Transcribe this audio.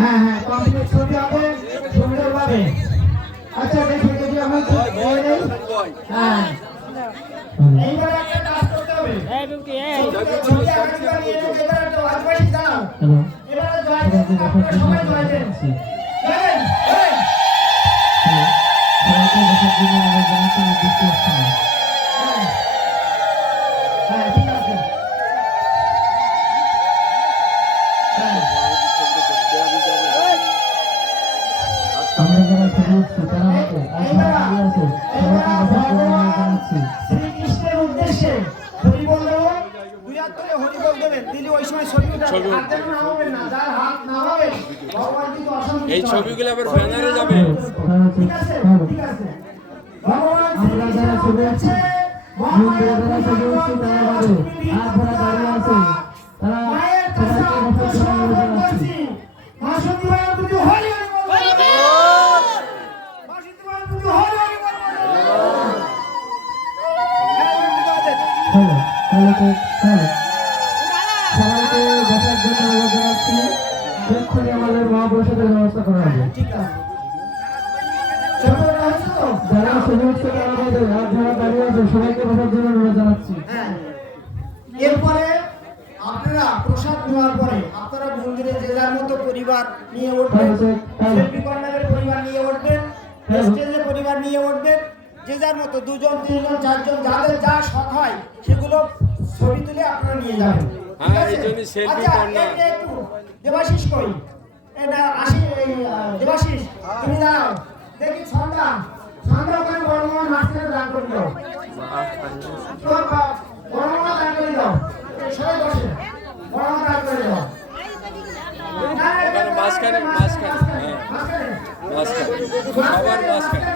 হ্যাঁ হ্যাঁ কমপ্লিট ছবি হবে সুন্দরভাবে। আচ্ছা দেখি যদি আমি হ্যাঁ এইবার একটা কাজ করতে হবে। ছবি আরেকবার নিয়ে এবার একটা আদিবাসী দাঁড়াও। এবারে জয় দেন, আপনারা সবাই জয় দেন। জয় দেন। সবাইকে দেখার জন্য আমরা জানাচ্ছি নির্দিষ্ট স্থানে। হ্যাঁ ঠিক আছে। আমরা যারা ছবি উঠছি তারা আমাকে আপনারা দাঁড়িয়ে আছে সবাইকে দেখার জন্য আমরা জানাচ্ছি। শ্রীকৃষ্ণের উদ্দেশ্যে হরি বল দেব, দুই হাত ধরে হরি বল দেবেন, দিলে ওই সময় ছবি উঠাবেন, হাত যেন নামাবেন না, যার হাত নামাবেন ভগবান কিন্তু অসন্তুষ্ট। এই ছবিগুলো আবার ব্যানারে যাবে। ঠিক আছে ঠিক আছে। ভগবান আমরা যারা ছবি উঠছি মন্দিরে যারা ছবি উঠছি তারা বাদে আর যারা দাঁড়িয়ে আছে তারা মায়ের কাছে সবাইকে দেখার জন্য আমরা জানাচ্ছি। মা সত্যি মায়ের প্রতি হরি হরি বল। মা সত্যি মায়ের প্রতি হরি হরি বল। হ্যালো হ্যালো হ্যালো সবাইকে দেখার জন্য আমরা জানাচ্ছি এক্ষুনি আমাদের মহাপ্রসাদের ব্যবস্থা করা হবে। ঠিক আছে। ছবিটা হয়েছে তো? যারা ছবি উঠছে তারা বাদে আর যারা দাঁড়িয়ে আছে সবাইকে দেখার জন্য আমরা জানাচ্ছি। হ্যাঁ। এরপরে আপনারা প্রসাদ নেওয়ার পরে আপনারা মন্দিরে যে যার মতো পরিবার নিয়ে উঠবেন, সেলফি কর্নারের পরিবার নিয়ে উঠবেন, স্টেজে পরিবার নিয়ে উঠবেন, যে যার মতো দুজন তিনজন চারজন যাদের যা শখ হয় সেগুলো ছবি তুলে আপনারা নিয়ে যাবেন। ঠিক হ্যাঁ, আছে? এই জন্যই selfie আচ্ছা, corner। এটা একটু দেবাশিস কই? এটা আসি দেবাশিস তুমি দাঁড়াও দেখি ছন্দা ওখানে বড় মামা মাঝখানে দান করে দাও। তোর বড় মামা দান করে দাও। সবাই বসে বড় মামা দান করে দাও। মাঝখানে, হ্যাঁ। মাঝখানে, সবার মাঝখানে।